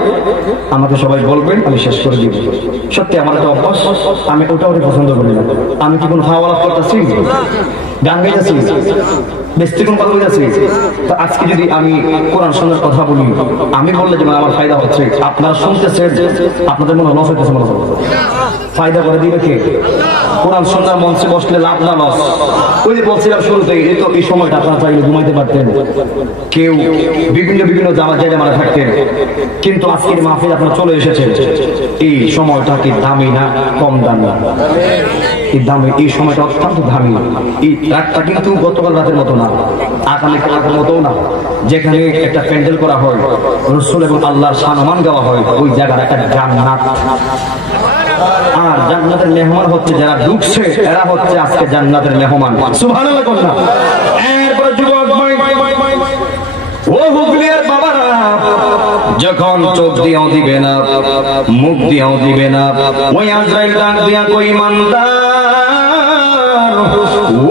আমাকে সবাই বলবেন, আমি শেষ করে দিব। সত্যি আমার একটা অভ্যাস, আমি উঠাউঠি পছন্দ করি না। আমি কি কোনো হাওয়া করতেছি, গান গাইতেছি, বেশি কোন কথা বলতেছি? তো আজকে যদি আমি কোরআন শোনার কথা বলি, আমি বললে যেমন আমার ফায়দা হচ্ছে, আপনারা শুনতেছেন, আপনাদের মনে লস হইতেছে, মনে হলো ফায়দা করে দিবে কে? কোরআন শোনার মঞ্চে বসলে লাভ না লস? ওই যে বলছিলাম শুরুতেই, এই তো এই সময়টা আপনারা চাইলে ঘুমাইতে পারতেন, কেউ বিভিন্ন জায়গায় মারা থাকতেন, কিন্তু আজকের মাহফিল আপনারা চলে এসেছেন। এই সময়টা কি দামি না কম দামি? এই দামি, এই সময়টা অত্যন্ত দামি। এই রাতটা কিন্তু গতকাল রাতের মতো না, আগামী কালের মতো না। যেখানে একটা প্যান্ডেল করা হয়, রাসূল এবং আল্লাহর সম্মান গাওয়া হয়, ওই জায়গার একটা জান্নাত। আর জান্নাতের মেহমান হচ্ছে যারা ঢুকছে, এরা হচ্ছে আজকে জান্নাতের মেহমান। সুবহানাল্লাহ বলেন। এরপর যুবক ও হুগলিয়ার বাবারা, যখন চোখ দিয়েও দিবে না, মুখ দিয়েও দিবে না, ওই আজরাইল ডাক দিয়া কই ইমানদার,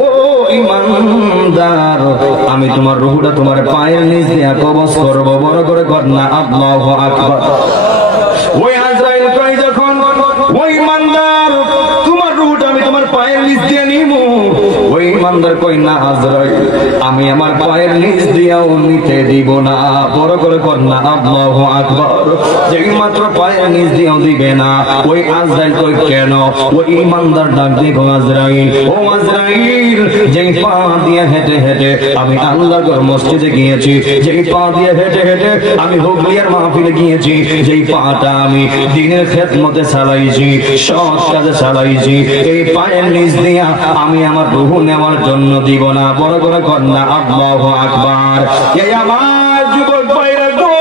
ও ইমানদার, আমি তোমার রূহটা তোমার পায়ের নিচ দিয়া কবজ করব। বড় করে কর না আল্লাহু আকবার। ওই আজরাইল কই যখন, ওই ইমানদার তোমার রূহটা আমি তোমার পায়ের নিচ দিয়ে নিব। ওই ইমানদার কই না আজরাইল, আমি আমার পায়ের নিচ দিয়েও নিতে দিব না। বড় করে কর না আল্লাহু আকবার। যেই মাত্র পায়ের নিচ দিয়েও দিবে না, ওই আজরাইল কই কেন? ওই ইমানদার ডাক দিয়ে আজরাইল, ও আজরাইল, যেই পা দিয়ে হেঁটে হেঁটে আমি আল্লাহর ঘর মসজিদে গিয়েছি, যেই পা দিয়ে হেঁটে হেঁটে আমি হুগলিয়ার মাহফিলে গিয়েছি, যেই পাটা আমি দিনের খেদমতে চালাইছি, সৎ কাজে চালাইছি, এই পায়ের নিচ দিয়া আমি আমার রূহ নেওয়ার জন্য দিব না। বড় করে কর না আল্লাহু আকবার। এই আমার যুবক ভাইরা গো,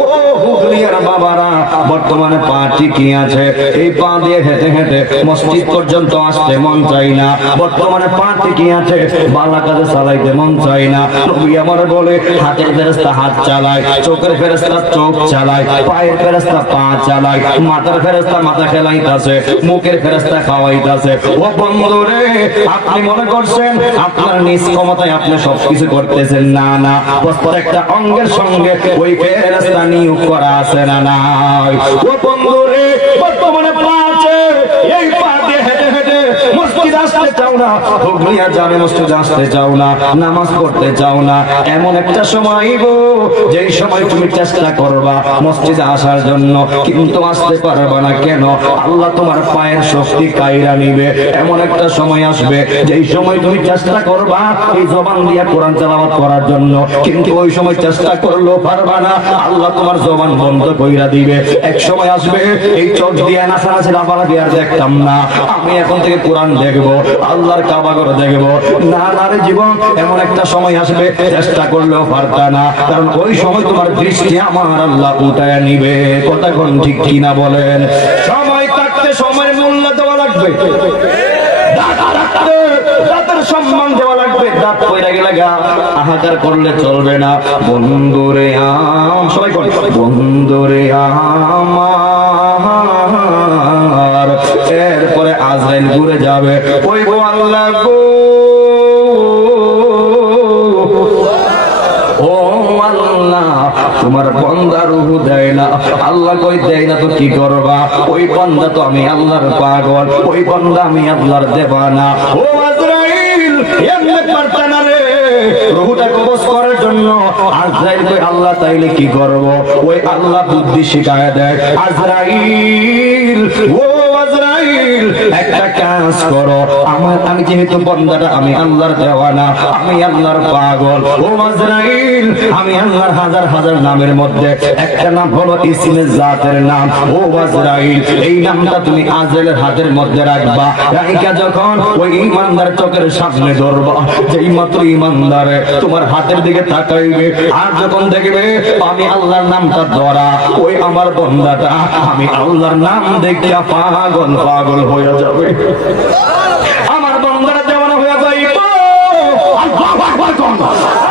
ও হুগলিয়ার বাবারা, বর্তমানে পা ঠিকই আছে, এই পা দিয়ে হেঁটে হেঁটে মসজিদ পর্যন্ত আসতে মন চাই না। বর্তমানে পা ঠিকই আছে, ভালো কাজে চালাইতে মন চাই না। নবী আমার বলে, হাতের ফেরেশতা হাত চালায়, চোখের ফেরেশতা চোখ চালায়, পায়ের ফেরেশতা পা চালায়, মাথার ফেরেশতা মাথা খেলাইতাছে, মুখের ফেরেশতা খাওয়াইতাছে। ও বন্ধুরে, আপনি মনে করছেন আপনার নিজ ক্ষমতায় আপনি সবকিছু করতেছেন? না না, প্রত্যেকটা অঙ্গের সঙ্গে ওই ফেরেশতা নিয়োগ করা আছে না নাই? ও বন্ধুরে, বর্তমানে পা আছে, এই পা দিয়ে হেঁটে হেঁটে মসজিদ আসতে চাও না, হুগলিয়া জামে মসজিদ আসতে চাও না, নামাজ পড়তে চাও না, এমন একটা সময় গো, যেই সময় তুমি চেষ্টা করবা মসজিদে আসার জন্য, কিন্তু আসতে পারবা না। কেন? আল্লাহ তোমার পায়ের শক্তি কাইরা নিবে। এমন একটা সময় আসবে যেই সময় তুমি চেষ্টা করবা এই জবান দিয়ে কোরআন তেলাওয়াত করার জন্য, কিন্তু ওই সময় চেষ্টা করলেও পারবা না, আল্লাহ তোমার জবান বন্ধ কইরা দিবে। এক সময় আসবে এই চোখ দিয়ে নাচানাচি লাফালাফি আর দেখতাম না, আমি এখন থেকে কোরআন দেখবো, আল্লাহর কাবা ঘর দেখবো। না না রে জীবন, এমন একটা সময় আসবে চেষ্টা করলেও পারতা না, কারণ ওই সময় তোমার দৃষ্টি আমার আল্লাহ উঠায় নিবে। কথা কোন ঠিক কিনা বলেন? সময় থাকতে সময়ের মূল্য দেওয়া লাগবে, দাঁতের সম্মান দেওয়া লাগবে। দাঁত পয়রা গেলে গা আহাকার করলে চলবে না। বন্ধুরে সবাই তোমার বান্দা রূহ দেয় না। আল্লাহ কই দেয় না তো কি করবা? ওই বান্দা তো আমি আল্লাহর পাগল, ওই বান্দা আমি আল্লাহর দেবানা। ও আজরাইল এমনে পারতা না রে রূহটা কবজ করার জন্য। আজরাইল কই আল্লাহ তাইলে কি করব? ওই আল্লাহ বুদ্ধি শিখায় দেয়। আজরাইল ও আজরাইল একটা কাজ করো, আমি যেহেতু বান্দাটা আমি আল্লাহর দেওয়ানা, আমি আল্লাহর পাগল। ও আজরাইল আমি আল্লাহর হাজার হাজার নামের মধ্যে একটা নাম হলো ইসমে জাতের নাম। ও আজরাইল এই নামটা তুমি আজরাইলের হাতের মধ্যে রাখবা। রাইকা যখন ওই ইমানদার চোখের সামনে ধরবা, যেই মাত্র ইমানদার তোমার হাতের দিকে তাকাইবে আর যখন দেখবে আমি আল্লাহর নামটা ধরা, ওই আমার বান্দাটা আমি আল্লাহর নাম দেখিয়া পাগল পাগল হয়ে যাবে। আমার বান্দাটা দেওয়ানা হয়ে যাইব,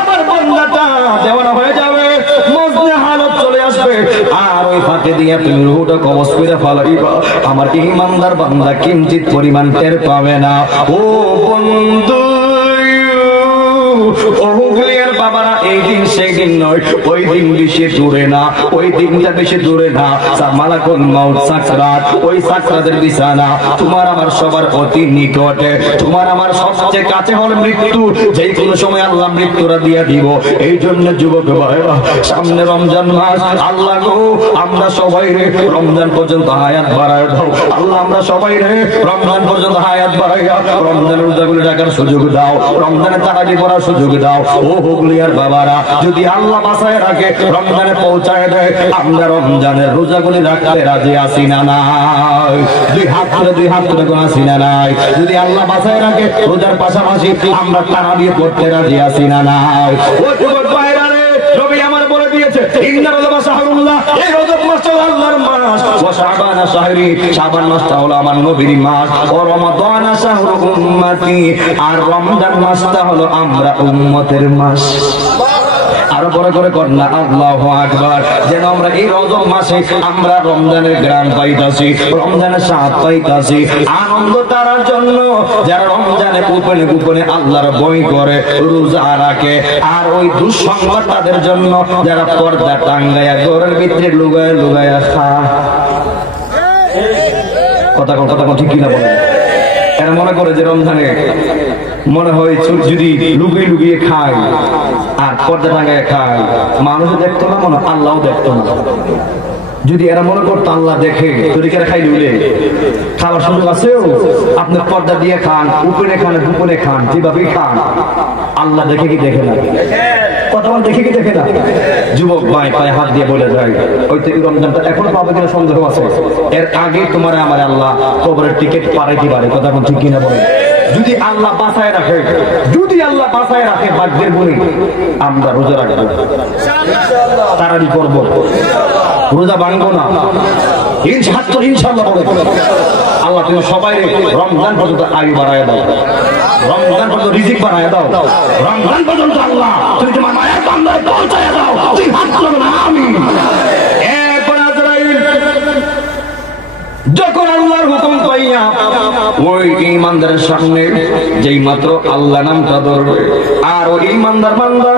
আমার বান্দাটা দেওয়ানা হয়ে যাবে, মজনে হালত চলে আসবে। আর ওই ফাঁকে দিয়া তুমি রূহটা কবজ করে ফেলাইবা। আমার ইমানদার বান্দা কিঞ্চিত পরিমাণ টের পাবে না। ও বন্ধু ওহুলিয়ার বাবারা, এই দিন সেই দিন নয়, ওই দিন বেশি দূরে না, ওই দিনটা বেশি দূরে না। মালাকুল মাউত সাকরাত, ওই সাকরাতের বিছানা তোমার আমার সবার অতি নিকটে। তোমার আমার সবচেয়ে কাছে হল মৃত্যু, যেই কোনো সময় আল্লাহ মৃত্যুরা দিয়ে দিব। এই জন্য যুবক ভাইরা সামনে রমজান মাস, আল্লাহ গো আমরা সবাই রে রমজান পর্যন্ত হায়াত বাড়ায় দাও। আল্লাহ আমরা সবাই রে রমজান পর্যন্ত হায়াত বাড়াইয়া রমজানের রোজাগুলো রাখার সুযোগ দাও, রমজানের তারাবি পড়ার সুযোগ দাও। ও হুগলিয়ার বাবারা, যদি আল্লাহ বাঁচায় রাখে রমজানে পৌঁছায় দেয়, আমরা রমজানের রোজাগুলি রাখতে রাজি আছি না নাই? দুই হাত তুলে কোন আছি না নাই? যদি আল্লাহ বাঁচায় রাখে রোজার পাশাপাশি আমরা তারাবি পড়তে রাজি আছি না নাই? ও যুবক ভাইরা রে, নবী আমার বলে দিয়েছে ইন্নার রজব শাহরুল্লাহ, এই রজব মাস হলো আল্লাহর মাস। ওয়া শাবান শাহরি, শাবান মাসটা হলো আমার নবীর মাস। ও রমাদান শাহরু উম্মতি, আর রমজান মাসটা হলো আমরা উম্মতের মাস। আরো বড় করে কন্যা আল্লাহু আকবার, যেন আমরা এই রজব মাসে আমরা রমজানের গ্রাম পাইতাছি, রমজানের স্বাদ পাইতাছি। আনন্দ তারার জন্য যারা রমজানে গোপনে গোপনে আল্লাহর ভয় করে রোজা রাখে, আর ওই দুঃসংবাদ তাদের জন্য যারা পর্দা টাঙ্গায়া ঘরের ভিতরে লুগায় লুগায়া খায়। কথা ঠিক কিনা বলে? এরা মনে করে যে রমজানে মনে হয় যদি লুকিয়ে লুকিয়ে খায় আর পর্দা টাঙ্গায় খায়, মানুষও দেখতো না, মনে আল্লাহও দেখতো না। যদি এরা মনে করতো আল্লাহ দেখে, তরিকারা খাই লুলে খাবার সুযোগ আছেও, আপনি পর্দা দিয়ে খান, উপরে খান, গোপনে খান, যেভাবেই খান, আল্লাহ দেখে কি দেখে না? কথা বল, দেখে কি দেখে না? যুবক ভাই পায়ে হাত দিয়ে বলে যায়, ওই থেকে রমজানটা এখনো পাবে কিনা সন্দেহ আছে। এর আগে তোমার আমার আল্লাহ কবরের টিকিট পাঠাইতে পারে। কথা বল ঠিক কিনা বলে? যদি আল্লাহ বাঁচায় রাখে, যদি আল্লাহ বাঁচায় রাখে ভাগ্যের বলে আমরা রোজা রাখবো, তারাবি করবো, রোজা ভাঙবো না ইনশাআল্লাহ বলে। আল্লাহ তুমি সবাই রমজান পর্যন্ত আয়ু বাড়ায় দাও, রমজান পর্যন্ত রিজিক বাড়ায় দাও, রমজান পর্যন্ত আল্লাহ তুমি তোমার মায়ের বান্দায় পৌঁছায় দাও। তুই হাত তুলো না, আমিন। এরপর আজরাইল যখন আল্লাহর হুকুম পাইয়া ওই ইমানদারের সামনে যেই মাত্র আল্লাহ নামটা ধরবে, আর ওই ইমানদার বান্দা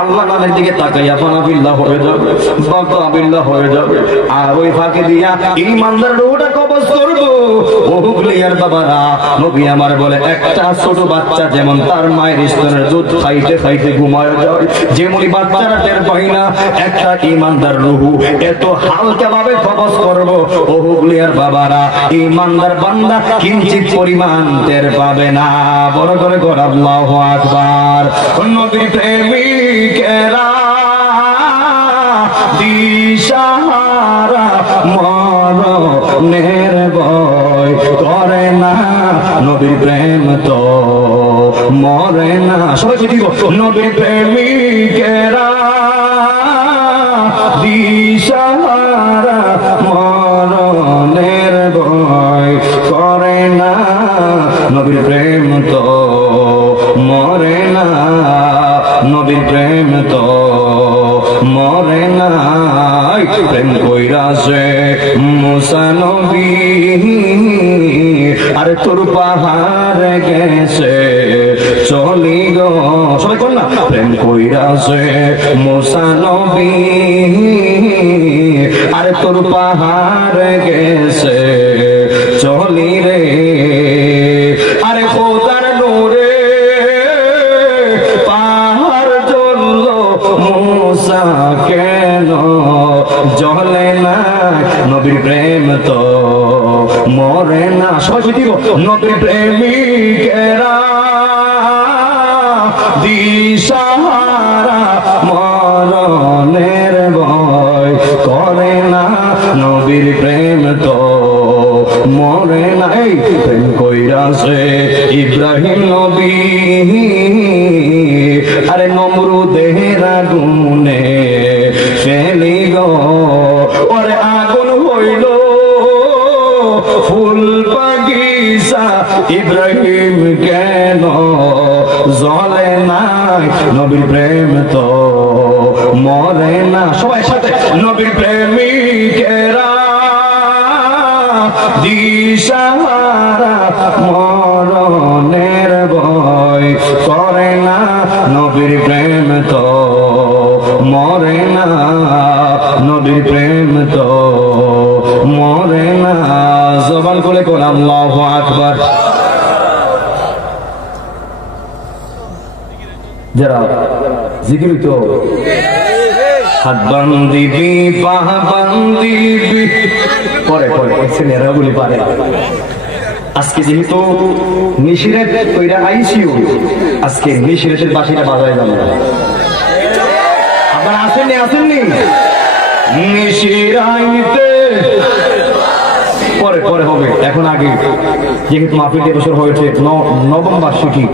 আল্লাহ নামের দিকে তাকাইয়া ফানাবিল্লাহ হয়ে যাবে, বাকাবিল্লাহ হয়ে যাবে। আর ওই ফাঁকে দিয়া ইমানদার রূহটা কবজ করবো। ও হুগলিয়ার বাবারা, নবী আমার বলে একটা ছোট বাচ্চা যেমন তার মায়ের স্তনের দুধ খাইতে খাইতে ঘুমায় যায়, যেমনি বাচ্চারা টের পাই না একটা ইমানদার রূহ এত হালকা ভাবে কবজ করবো। ও হুগলিয়ার বাবারা, ইমানদার বান্দা কিঞ্চিত পরিমাণ টের পাবে না। বড় করে কর আল্লাহু আকবার। নবীর প্রেমিকেরা দিশাহারা মরণের ভয় করে না, নবীর প্রেম তো মরে না। সবাই কি দিব? নবীর প্রেমিকেরা দিশাহারা মরণের ভয় করে না, নবীর প্রেম তো মরে না, নবীর প্রেম তো মরে না। প্রেম কইরাছে মুসা নবী, আরে তোর পাহাড় গেছে চলি গো সবাই কোন না প্রেম কইরাছে মুসা নবী আর তোর পাহাড় গেছে চলি রে আরে খোদার নূরে পাহাড় জ্বলল মুসা কেন জ্বলে না নবীর প্রেম তো মরে না সবাই দিব নবীর প্রেমিকেরা দিশাহারা মরণের ভয় করে না নবীর প্রেম তো মরে না এই প্রেম কইরাছে ইব্রাহিম নবী আরে নমরুদের আগুনে ফেলি গো ওরে আগুন হইল ফুল বাগিচা ইব্রাহিম কেন জ্বলে নাই নবীর প্রেম তো মরে না সবাই সাথে নবীর প্রেমিকেরা দিশাহারা মরণের ভয় করে না নবীর প্রেম তো মরে না নবীর প্রেম তো মরে না জবান করে কোন আল্লাহু আকবার যারা জিকির তো হাত বান্দিবি পাহ বান্দিবি পরে পরে ছেলেরা বলি পারে আজকে যেহেতু নিশিরাত কইরা আইসিও আজকে নিশিরাতের বাঁশিটা বাজায় যাবে আপনারা আসেননি নিশিরাইতে পরে পরে হবে এখন আগে যেহেতু মাহফিল বছর হয়েছে নবম বার্ষিকী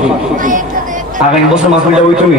আগামী বছর মাহফিলটা ওই তুমি